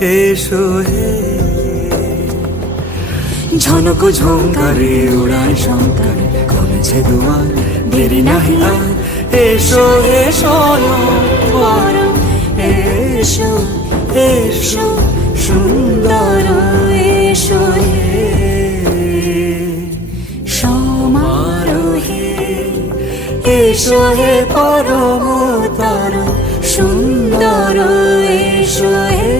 এসো হে। ঝনক ঝঙ্কারে উড়ায় শঙ্কারে কমেছে দুয়ার, দেরি নাহি আর। এসো হে স্বয়ংবর, এসো এসো সুন্দর, এসো হে সমারোহে। এসো হে পরমতর সুন্দর, এসো হে।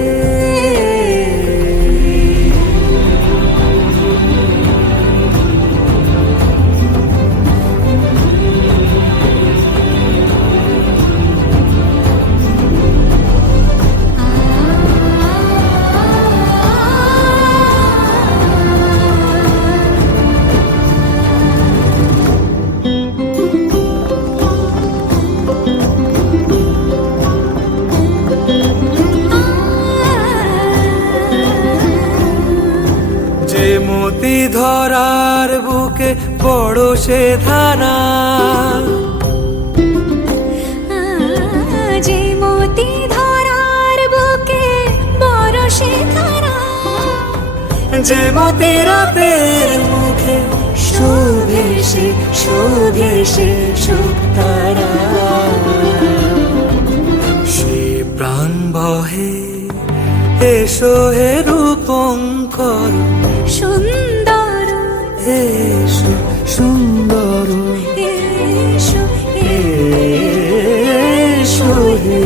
মতি ধরার বুকে বড় সে ধারা, যে মতি ধরার বুকে বড় সে ধারা, যে মতি রাতের মুখে শোভে সে শোভে সে শুকতারা। সে প্রাণ বহে, এসো হে রূপঙ্কর সুন্দর, এসো সুন্দর, এসো এসো হে।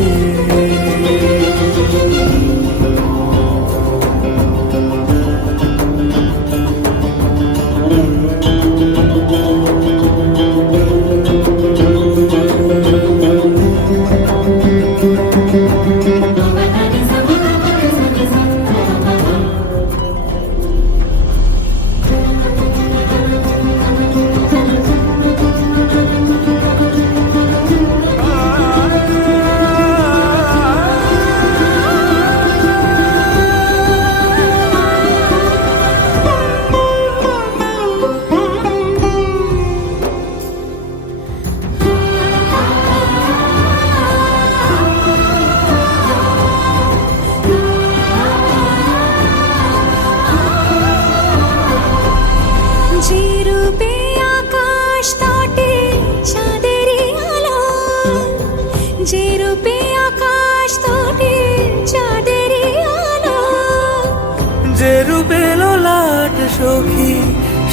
যে রূপে আকাশ তটে চাঁদেরই আলো, যে রূপে আকাশ তটে চাঁদেরই আলো, যে রূপে ললাট সখী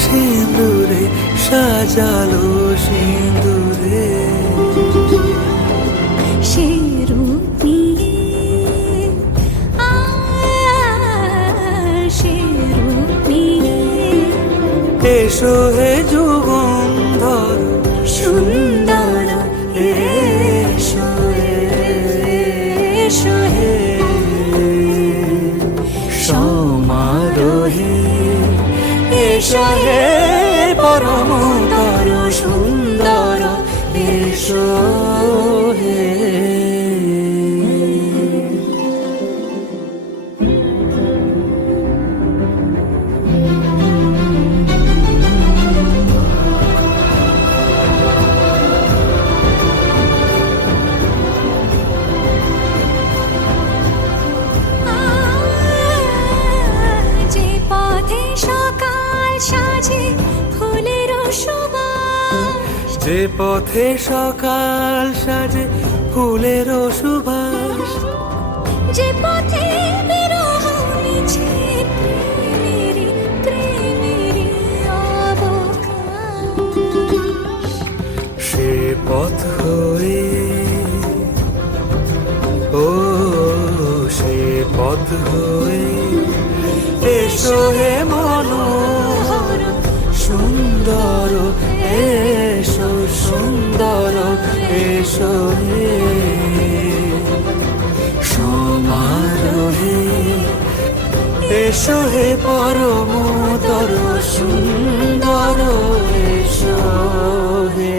সিঁদুরে সাজালো সিঁদুরে। সে রূপ নিয়ে সে রূপ নিয়ে এসো হে যুগন্ধর সুন্দর, এসো এসো হে সমারোহে। এসো হে পরমতর সুন্দর, এসো হে। যে পথে সকাল সাজে ফুলের সুবাস, যে পথে সকাল সাজে ফুলের সুবাস, যে পথে বিরহ মিছে প্রেমেরই প্রেমেরই অবকাশ। সে পথ হয়ে, ও সে পথ হয়ে। এসো হে মনোহর সুন্দর, এসো সুন্দর, এসো হে সমারোহে। এসো হে পরমতর সুন্দর, এসো হে।